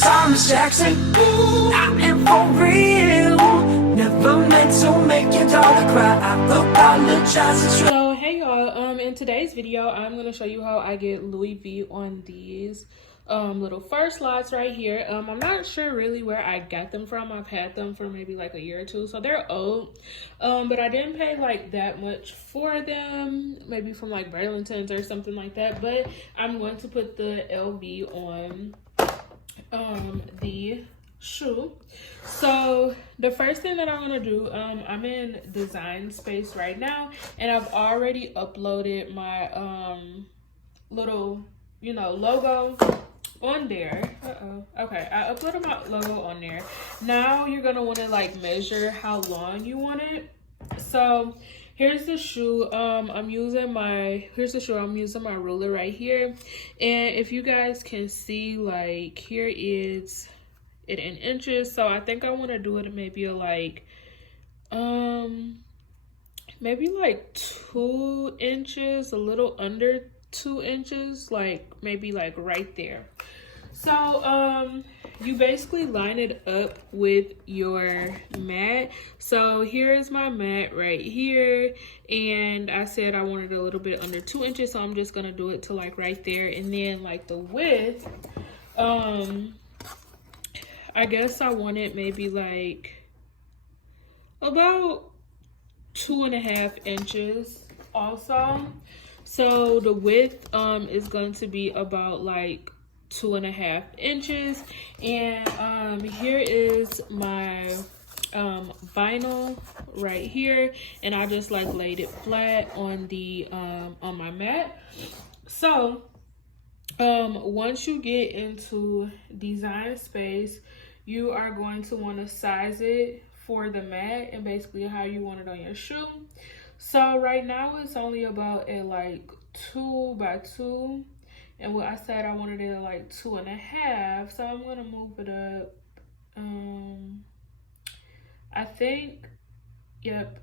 Thomas Jackson. Ooh, I am for real. Never meant to make your daughter cry. I apologize. So hey y'all, in today's video I'm going to show you how I get Louis V on these little fur slots right here. I'm not sure really where I got them from. I've had them for maybe like a year or two, so they're old, but I didn't pay like that much for them, maybe from like Burlington's or something like that. But I'm going to put the LV on the shoe. So the first thing that I'm gonna do, I'm in Design Space right now, and I've already uploaded my little, you know, logo on there. Okay, I uploaded my logo on there. Now you're gonna want to like measure how long you want it. So here's the shoe. I'm using my ruler right here, and if you guys can see, like, here is it in inches. So I think I want to do it maybe like maybe like 2 inches, a little under 2 inches, like maybe like right there. So you basically line it up with your mat. So here is my mat right here, and I said I wanted a little bit under 2 inches, so I'm just gonna do it to like right there. And then like the width, I guess I want it maybe like about 2.5 inches also. So the width is going to be about like 2.5 inches. And here is my vinyl right here, and I just like laid it flat on the on my mat. So once you get into Design Space, you are going to want to size it for the mat and basically how you want it on your shoe. So right now it's only about at like 2 by 2, and what I said I wanted it at like 2.5. So I'm gonna move it up. I think, yep,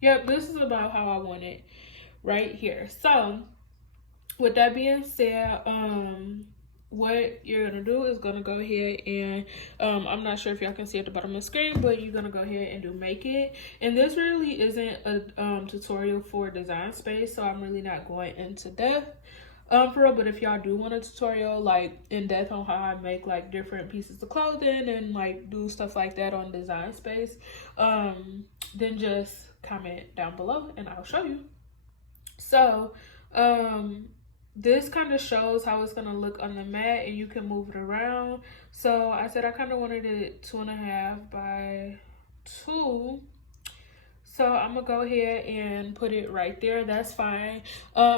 this is about how I want it right here. So with that being said, what you're gonna do is gonna go ahead and I'm not sure if y'all can see at the bottom of the screen, but you're gonna go ahead and do Make It. And this really isn't a tutorial for Design Space, so I'm really not going into depth for real. But if y'all do want a tutorial like in depth on how I make like different pieces of clothing and like do stuff like that on Design Space, then just comment down below and I'll show you. So this kind of shows how it's gonna look on the mat, and you can move it around. So I said I kind of wanted it 2.5 by 2. So I'm gonna go ahead and put it right there. That's fine.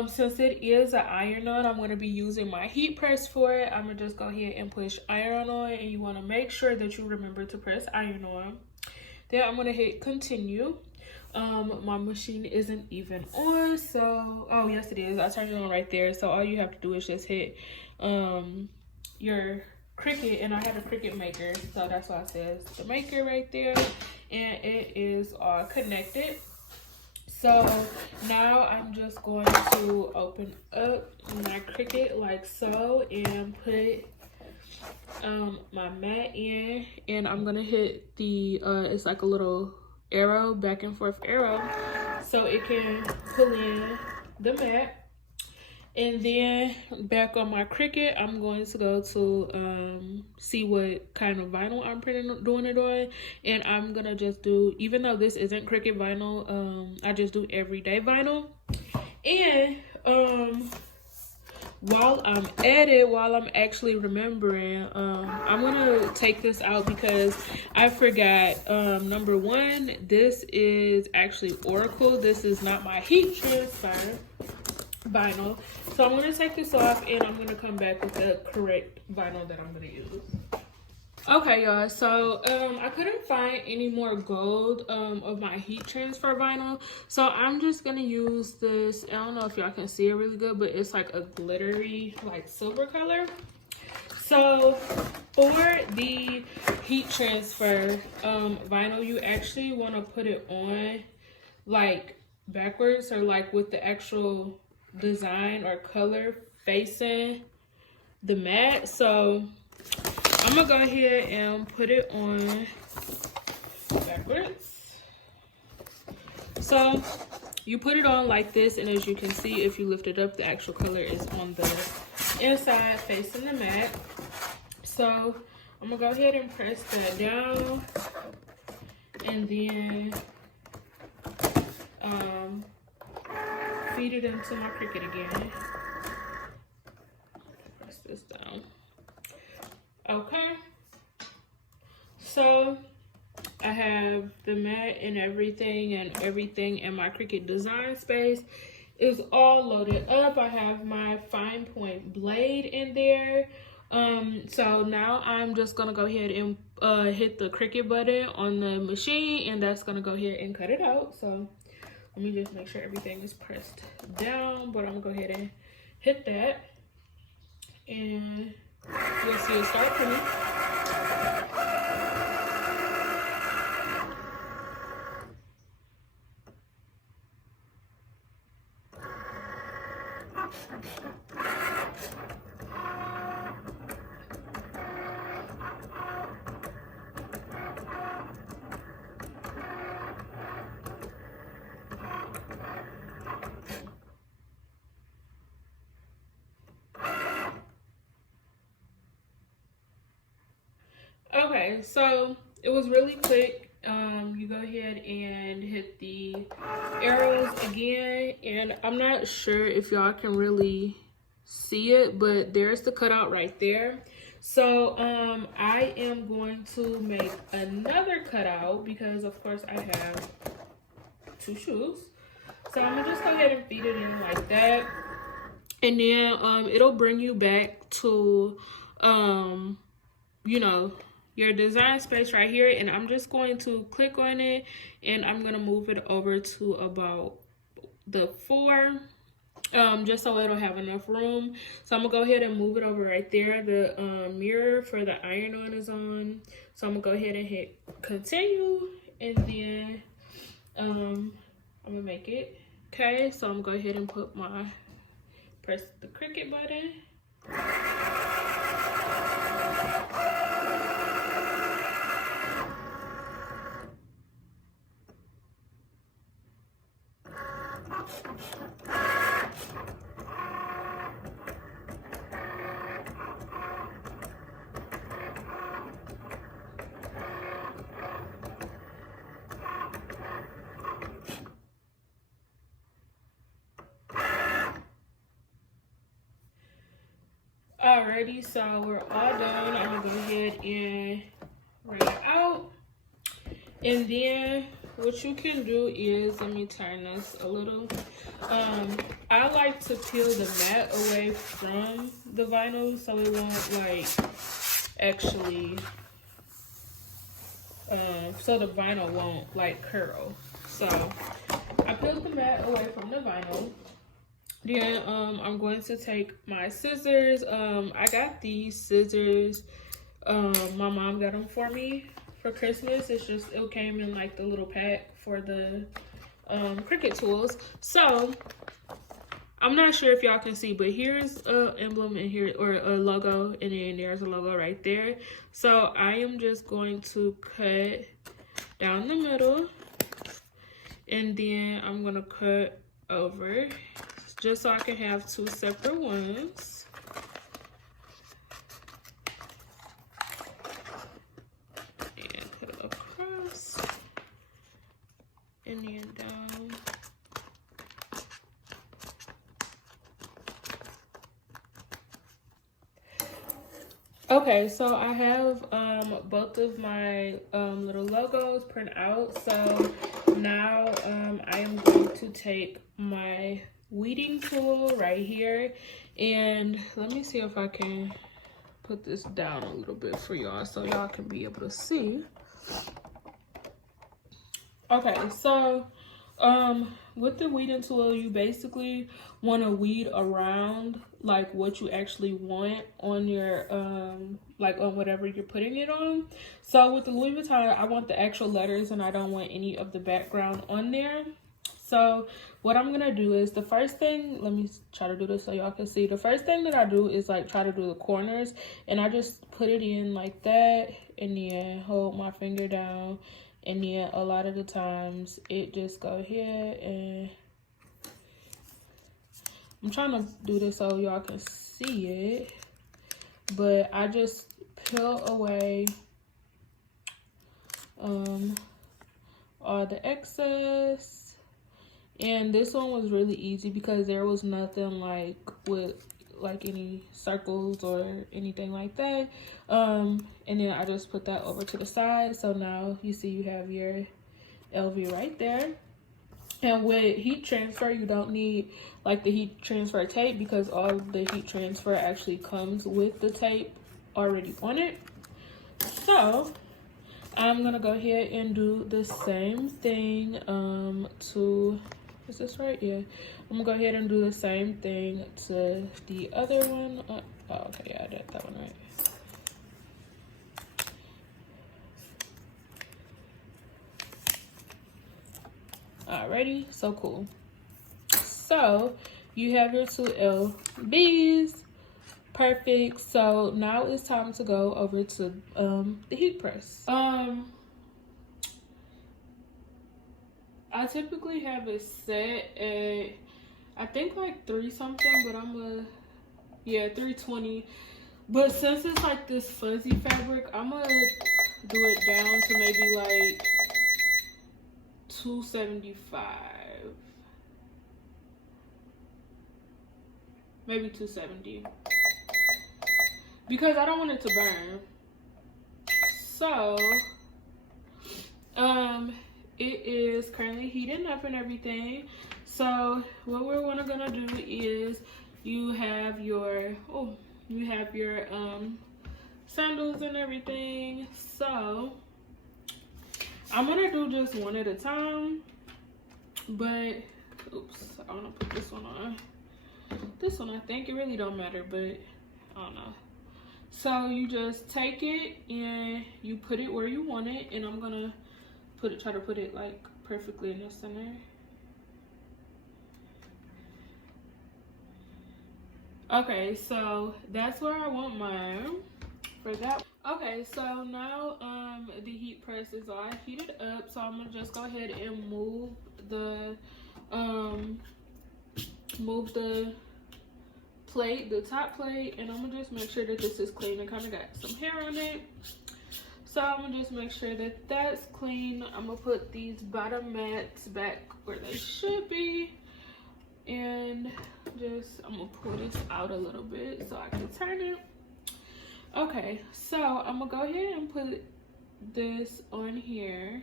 Since it is an iron-on, I'm gonna be using my heat press for it. I'm gonna just go ahead and push iron on, and you want to make sure that you remember to press iron on. Then I'm gonna hit continue. My machine isn't even on, so oh yes it is, I turned it on right there. So all you have to do is just hit your Cricut, and I had a Cricut Maker, so that's why it says the Maker right there, and it is all connected. So now I'm just going to open up my Cricut like so and put my mat in, and I'm gonna hit the it's like a little arrow, back and forth arrow, so it can pull in the mat. And then back on my Cricut, I'm going to go to see what kind of vinyl I'm doing it on, and I'm gonna just do, even though this isn't Cricut vinyl, I just do everyday vinyl. And while I'm at it, while I'm actually remembering, I'm gonna take this out because I forgot. Number one, this is actually Oracle. This is not my heat transfer vinyl. So I'm gonna take this off, and I'm gonna come back with the correct vinyl that I'm gonna use. Okay, y'all, so I couldn't find any more gold of my heat transfer vinyl, so I'm just gonna use this. I don't know if y'all can see it really good, but it's like a glittery like silver color. So for the heat transfer vinyl, you actually want to put it on like backwards, or like with the actual design or color facing the mat. So I'm gonna go ahead and put it on backwards. So you put it on like this, and as you can see, if you lift it up, the actual color is on the inside facing the mat. So I'm gonna go ahead and press that down, and then feed it into my Cricut again. Press this down. Okay, so I have the mat and everything in my Cricut design space is all loaded up. I have my fine point blade in there. So now I'm just gonna go ahead and hit the Cricut button on the machine, and that's gonna go ahead and cut it out. So let me just make sure everything is pressed down, but I'm gonna go ahead and hit that, and you'll see it start printing. Okay, so it was really quick. You go ahead and hit the arrows again, and I'm not sure if y'all can really see it, but there's the cutout right there. So I am going to make another cutout because of course I have two shoes. So I'm gonna just go ahead and feed it in like that, and then it'll bring you back to you know, your design space right here, and I'm just going to click on it, and I'm gonna move it over to about the 4, just so it'll have enough room. So I'm gonna go ahead and move it over right there. The mirror for the iron on is on, so I'm gonna go ahead and hit continue, and then I'm gonna make it. Okay, so I'm gonna go ahead and press the Cricut button. Alrighty, so we're all done. I'm gonna go ahead and bring it out. And then what you can do is, let me turn this a little. I like to peel the mat away from the vinyl so it won't like actually, so the vinyl won't like curl. So I peeled the mat away from the vinyl. Then I'm going to take my scissors. I got these scissors. My mom got them for me for Christmas. It came in like the little pack for the Cricut tools. So I'm not sure if y'all can see, but here's an emblem in here, or a logo, and then there's a logo right there. So I am just going to cut down the middle, and then I'm gonna cut over, just so I can have two separate ones. And cut it across, and then down. Okay, so I have both of my little logos print out. So now I am going to take my weeding tool right here, and let me see if I can put this down a little bit for y'all so y'all can be able to see. Okay, so with the weeding tool, you basically want to weed around like what you actually want on your like on whatever you're putting it on. So with the Louis Vuitton, I want the actual letters and I don't want any of the background on there. So what I'm gonna do is the first thing, let me try to do this so y'all can see. The first thing that I do is like try to do the corners, and I just put it in like that, and then hold my finger down, and then a lot of the times it just go here, and I'm trying to do this so y'all can see it, but I just peel away all the excess. And this one was really easy because there was nothing like with like any circles or anything like that. And then I just put that over to the side. So now you see you have your LV right there. And with heat transfer, you don't need like the heat transfer tape because all the heat transfer actually comes with the tape already on it. So I'm gonna go ahead and do the same thing to, is this right? Yeah. I'm gonna go ahead and do the same thing to the other one. Oh, okay, yeah, I did that one right. Alrighty, so cool. So you have your two LBs. Perfect. So now it's time to go over to the heat press. I typically have it set at, I think like 3 something, but I'm gonna, yeah, 320. But since it's like this fuzzy fabric, I'm gonna do it down to maybe like 275. Maybe 270. Because I don't want it to burn. So, it is currently heating up and everything. So what we're gonna do is you have your sandals and everything. So I'm gonna do just one at a time, but oops, I wanna put this one on. This one I think it really don't matter, but I don't know. So you just take it and you put it where you want it, and I'm gonna try to put it like perfectly in the center. Okay, so that's where I want mine for that. Okay, so now the heat press is all heated up, so I'm gonna just go ahead and move the plate, the top plate, and I'm gonna just make sure that this is clean. It kind of got some hair on it. So I'm gonna just make sure that that's clean. I'm gonna put these bottom mats back where they should be. And just, I'm gonna pull this out a little bit so I can turn it. Okay, so I'm gonna go ahead and put this on here,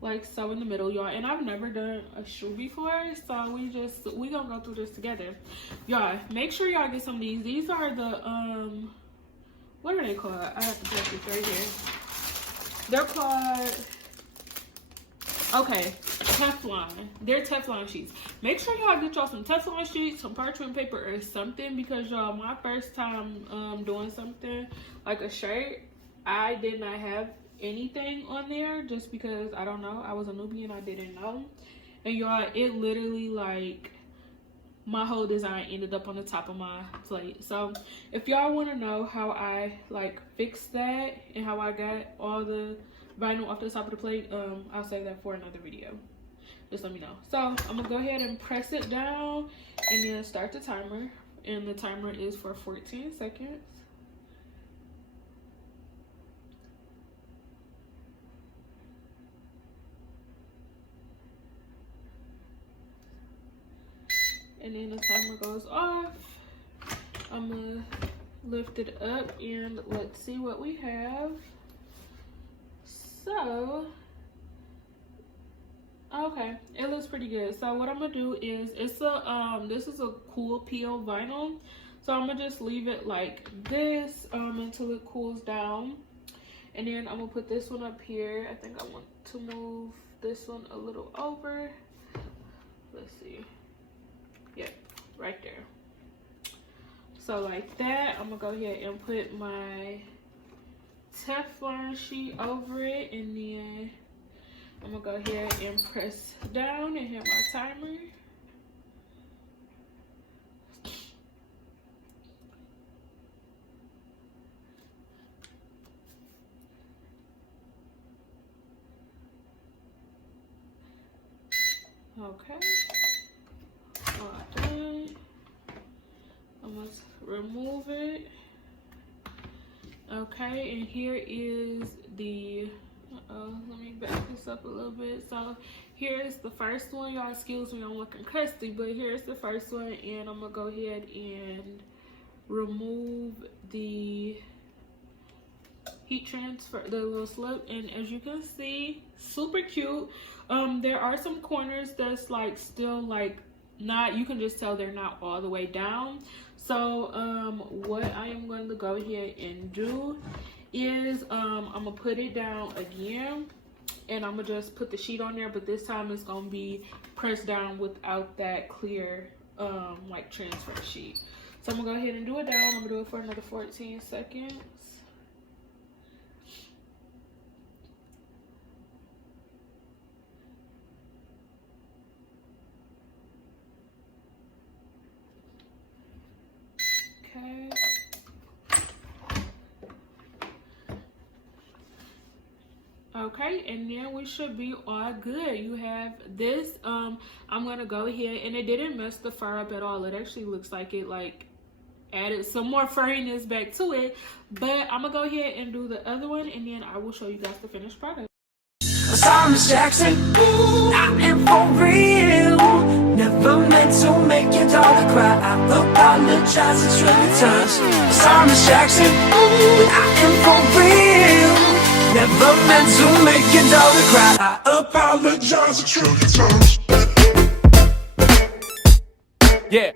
like so in the middle, y'all. And I've never done a shoe before, so we gonna go through this together. Y'all, make sure y'all get some of these. These are the, what are they called? I have to put this right here. They're called, okay, Teflon. They're Teflon sheets. Make sure y'all get y'all some Teflon sheets, some parchment paper or something, because y'all, my first time doing something like a shirt, I did not have anything on there just because, I don't know, I was a newbie and I didn't know. And y'all, it literally like, my whole design ended up on the top of my plate. So if y'all want to know how I like fixed that and how I got all the vinyl off the top of the plate, I'll save that for another video. Just let me know. So I'm gonna go ahead and press it down and then start the timer, and the timer is for 14 seconds. And then the timer goes off. I'm gonna lift it up and let's see what we have. So, okay, it looks pretty good. So what I'm gonna do is, it's a this is a cool peel vinyl. So I'm gonna just leave it like this until it cools down. And then I'm gonna put this one up here. I think I want to move this one a little over. Let's see. Yep, right there. So like that, I'm gonna go ahead and put my Teflon sheet over it, and then I'm gonna go ahead and press down and hit my timer. Okay. All done. I'm gonna remove it. Okay, and here is the, let me back this up a little bit. So here's the first one. Y'all excuse me, I'm looking crusty, but here's the first one, and I'm gonna go ahead and remove the heat transfer, the little slip. And as you can see, super cute. There are some corners that's like still like not, you can just tell they're not all the way down. So what I am going to go ahead and do is I'm gonna put it down again, and I'm gonna just put the sheet on there, but this time it's gonna be pressed down without that clear like transfer sheet. So I'm gonna go ahead and do it down. I'm gonna do it for another 14 seconds. Okay. Okay, and then we should be all good. You have this. I'm gonna go ahead, and it didn't mess the fur up at all. It actually looks like it like added some more furriness back to it. But I'm gonna go ahead and do the other one, and then I will show you guys the finished product. Sorry, Miss Jackson, I am for real. Never meant to make your daughter cry. I apologize a trillion times. Sorry, Miss Jackson, I am for real. Never meant to make your daughter cry. I apologize a trillion times. Yeah.